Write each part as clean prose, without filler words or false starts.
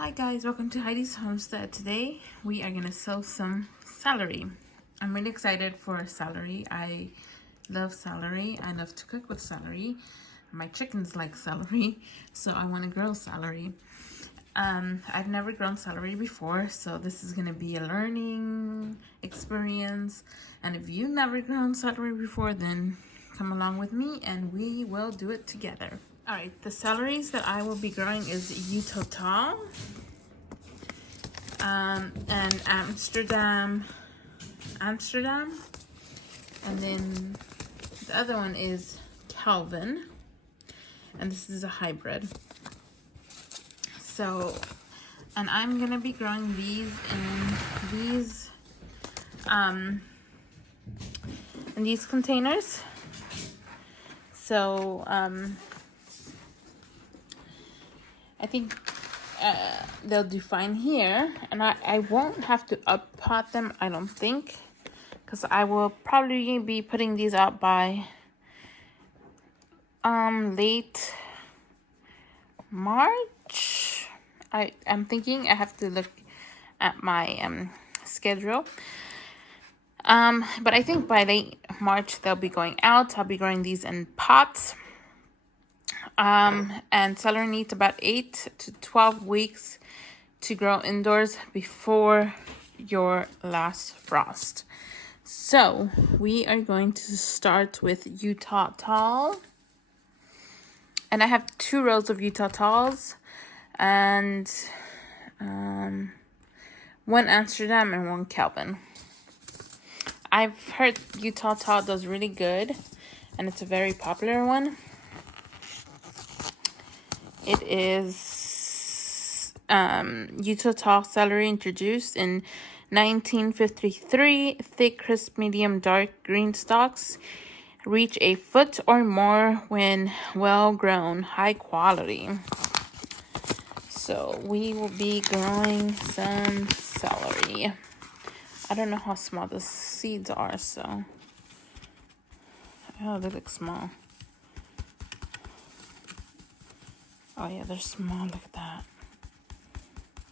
Hi guys, welcome to Heidi's Homestead. Today we are gonna sow some celery. I'm really excited for celery. I love celery. I love to cook with celery. My chickens like celery, so I want to grow celery. I've never grown celery before, so this is gonna be a learning experience. And if you've never grown celery before, then come along with me and we will do it together. All right, the celeries that I will be growing is Utah, and Amsterdam, and then the other one is Calvin, and this is a hybrid. So, and I'm gonna be growing these in these containers. So, I think they'll do fine here, and I won't have to up pot them, I don't think, because I will probably be putting these out by late March. I'm thinking. I have to look at my schedule. But I think by late March they'll be going out. I'll be growing these in pots. And celery needs about 8 to 12 weeks to grow indoors before your last frost. So we are going to start with Utah tall. And I have 2 rows of Utah talls and 1 Amsterdam and 1 Calvin. I've heard Utah tall does really good, and it's a very popular one. It is Utah tall celery, introduced in 1953. Thick, crisp, medium, dark green stalks reach a foot or more when well grown, high quality. So we will be growing some celery. I don't know how small the seeds are, so oh, they look small. Oh yeah, they're small. Look at that.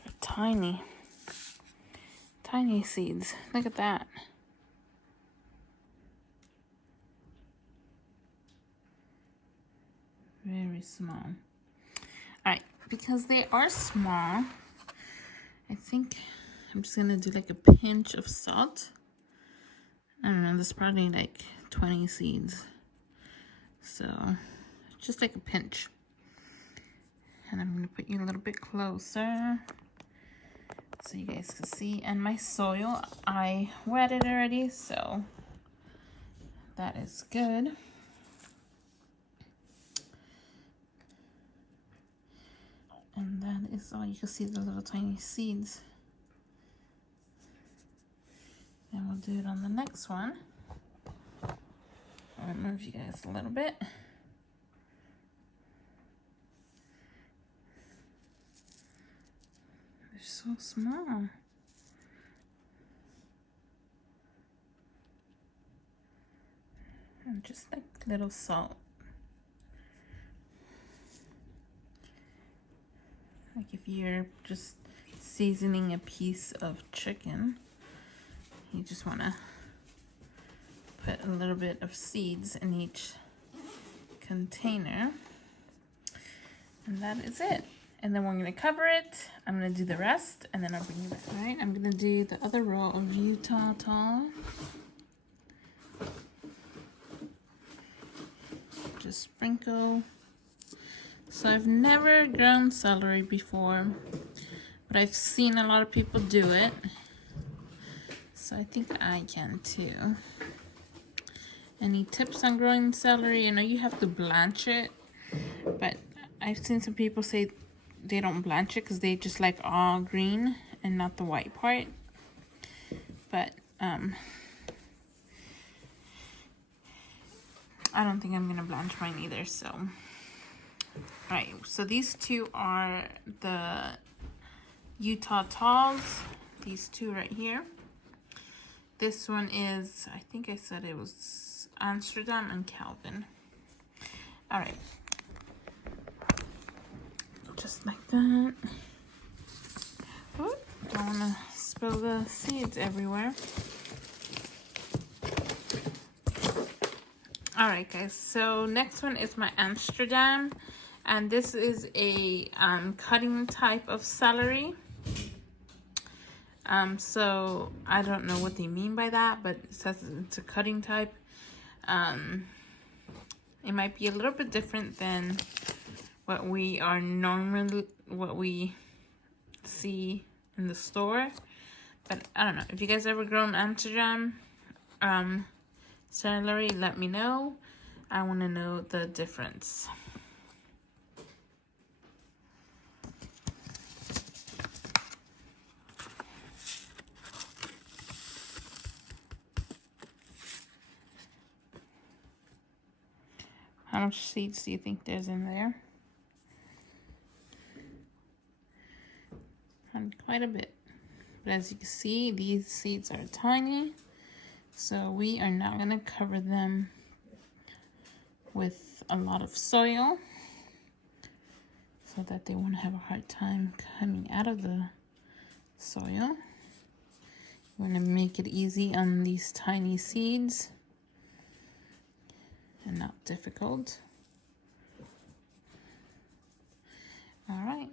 They're tiny. Tiny seeds. Look at that. Very small. Alright, because they are small, I think I'm just gonna do like a pinch of salt. I don't know, there's probably like 20 seeds. So just like a pinch. And I'm gonna put you a little bit closer so you guys can see. And my soil, I wetted already, so that is good. And that is all. You can see the little tiny seeds. And we'll do it on the next one. I'll move you guys a little bit. They're so small. And just like little salt. Like if you're just seasoning a piece of chicken, you just want to put a little bit of seeds in each container. And that is it. And then we're going to cover it. I'm going to do the rest, and then I'll bring you back. All right, I'm going to do the other row of Utah tall. Just sprinkle. So I've never grown celery before, but I've seen a lot of people do it. So I think I can too. Any tips on growing celery? I know you have to blanch it, but I've seen some people say they don't blanch it because they just like all green and not the white part. But I don't think I'm gonna blanch mine either. So alright, so these 2 are the Utah talls. These 2 right here. This one is, I think I said it was Amsterdam and Calvin. Alright. Just like that. spill the seeds everywhere. Alright guys, so next one is my Amsterdam, and this is a cutting type of celery. So I don't know what they mean by that, but it says it's a cutting type. It might be a little bit different than what we see in the store, but I don't know. If you guys ever grown Amsterdam celery, let me know. I want to know the difference. How much seeds do you think there's in there? And quite a bit. But as you can see, these seeds are tiny. So we are now going to cover them with a lot of soil so that they won't have a hard time coming out of the soil. You want to make it easy on these tiny seeds and not difficult. All right,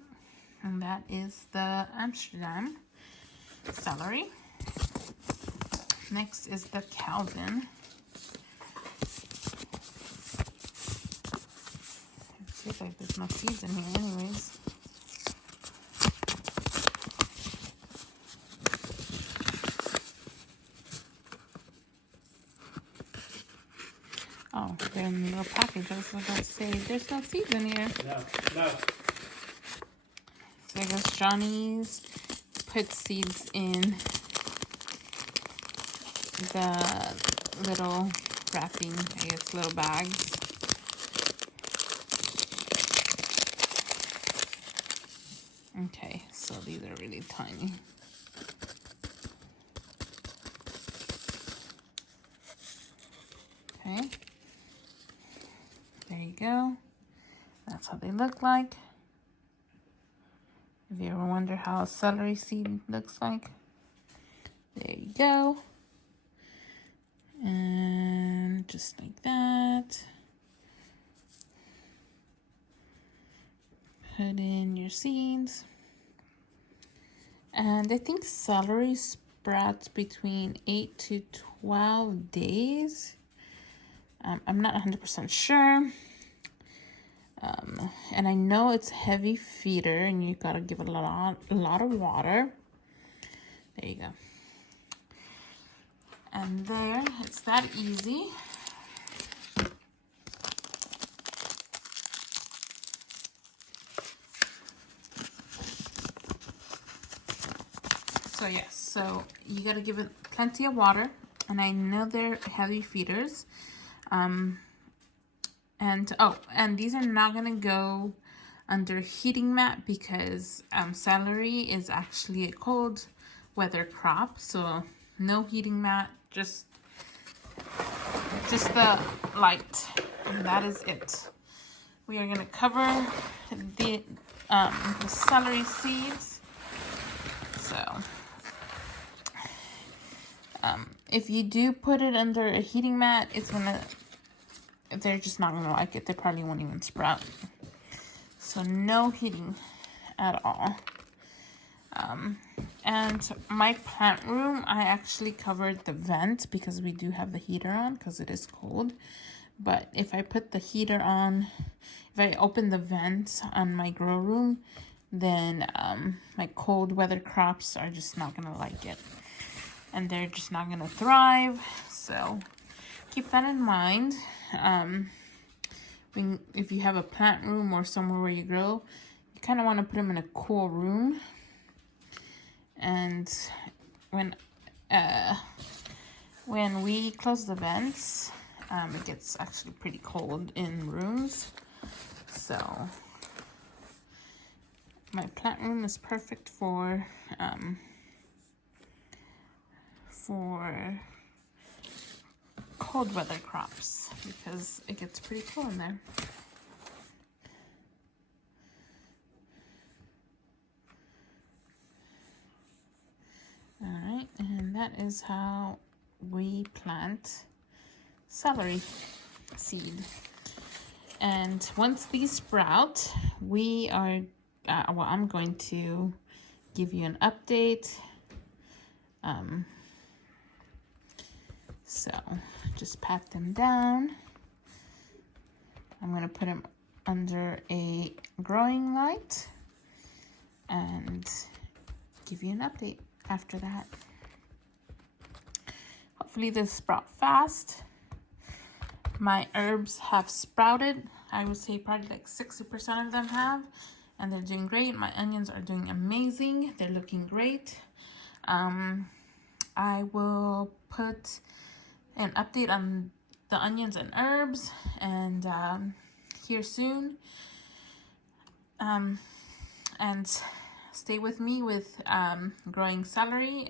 and that is the Amsterdam celery. Next is the Calvin. It feels like there's no seeds in here anyways. Oh, they're in the little package. I was about to say, there's no seeds in here. No. So I guess Johnny's put seeds in the little wrapping, I guess, little bags. Okay, so these are really tiny. Okay. There you go. That's how they look like. If you ever wonder how a celery seed looks like, there you go. And just like that. Put in your seeds. And I think celery sprouts between 8 to 12 days. I'm not 100% sure. And I know it's a heavy feeder and you gotta give it a lot of water. There you go. And there, it's that easy. So yes, so you gotta give it plenty of water. And I know they're heavy feeders. And these are not gonna go under heating mat because celery is actually a cold weather crop. So no heating mat, just the light, and that is it. We are gonna cover the celery seeds. So if you do put it under a heating mat, they're just not gonna like it. They probably won't even sprout. So no heating at all. And my plant room, I actually covered the vent because we do have the heater on because it is cold. But if I put the heater on, if I open the vent on my grow room, then my cold weather crops are just not gonna like it. And they're just not gonna thrive. So keep that in mind. If you have a plant room or somewhere where you grow, you kind of want to put them in a cool room. And when we close the vents, it gets actually pretty cold in rooms. So my plant room is perfect for cold weather crops because it gets pretty cool in there. that is how we plant celery seed. And once these sprout, we are, well, I'm going to give you an update. So just pat them down. I'm going to put them under a growing light and give you an update after that. Hopefully they sprout fast. My herbs have sprouted. I would say probably like 60% of them have, and they're doing great. My onions are doing amazing. They're looking great. I will put an update on the onions and herbs and here soon. And stay with me with growing celery.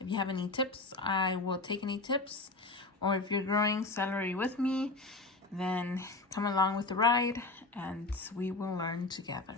If you have any tips, I will take any tips. Or if you're growing celery with me, then come along with the ride and we will learn together.